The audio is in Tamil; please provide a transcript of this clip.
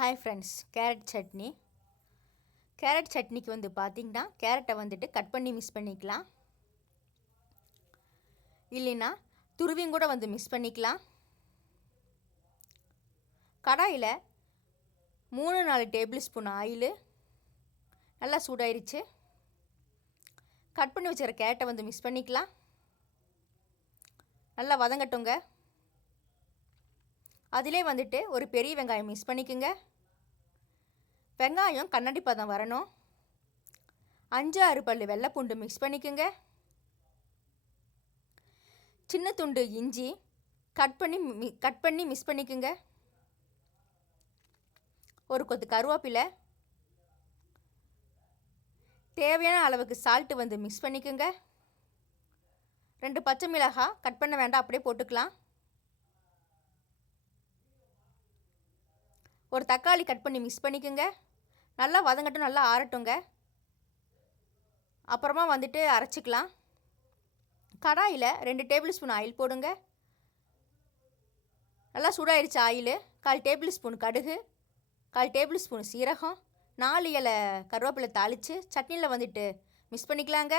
Hi friends, carrot chutney. Carrot சட்னிக்கு பார்த்திங்கன்னா கேரட்டை கட் பண்ணி மிக்ஸ் பண்ணிக்கலாம். இல்லைன்னா துருவியும் கூட மிக்ஸ் பண்ணிக்கலாம். கடாயில் 3-4 டேபிள் ஸ்பூன் ஆயிலு நல்லா சூடாயிருச்சு. கட் பண்ணி வச்சுக்கிற கேரட்டை மிக்ஸ் பண்ணிக்கலாம். நல்லா வதங்கட்டுங்க. அதிலே ஒரு பெரிய வெங்காயம் மிக்ஸ் பண்ணிக்கோங்க. வெங்காயம் கண்ணாடி பதம் வரணும். 5-6 பல் வெள்ளைப்பூண்டு மிக்ஸ் பண்ணிக்கோங்க. சின்ன துண்டு இஞ்சி கட் பண்ணி மிக்ஸ் பண்ணிக்கோங்க. ஒரு கொத்து கருவேப்பிலை, தேவையான அளவுக்கு சால்ட்டு மிக்ஸ் பண்ணிக்கோங்க. 2 பச்சை மிளகாய் கட் பண்ண வேண்டாம், அப்படியே போட்டுக்கலாம். ஒரு தக்காளி கட் பண்ணி மிக்ஸ் பண்ணிக்கோங்க. நல்லா வதங்கட்டும், நல்லா ஆறட்டுங்க. அப்புறமா அரைச்சிக்கலாம். கடாயில் 2 டேபிள் ஸ்பூன் ஆயில் போடுங்க. நல்லா சூடாயிருச்சு ஆயில். 1/4 டேபிள் ஸ்பூன் கடுகு, 1/4 டேபிள் ஸ்பூன் சீரகம், 4 இலை கருவேப்பிலை தாளித்து சட்னியில் மிக்ஸ் பண்ணிக்கலாங்க.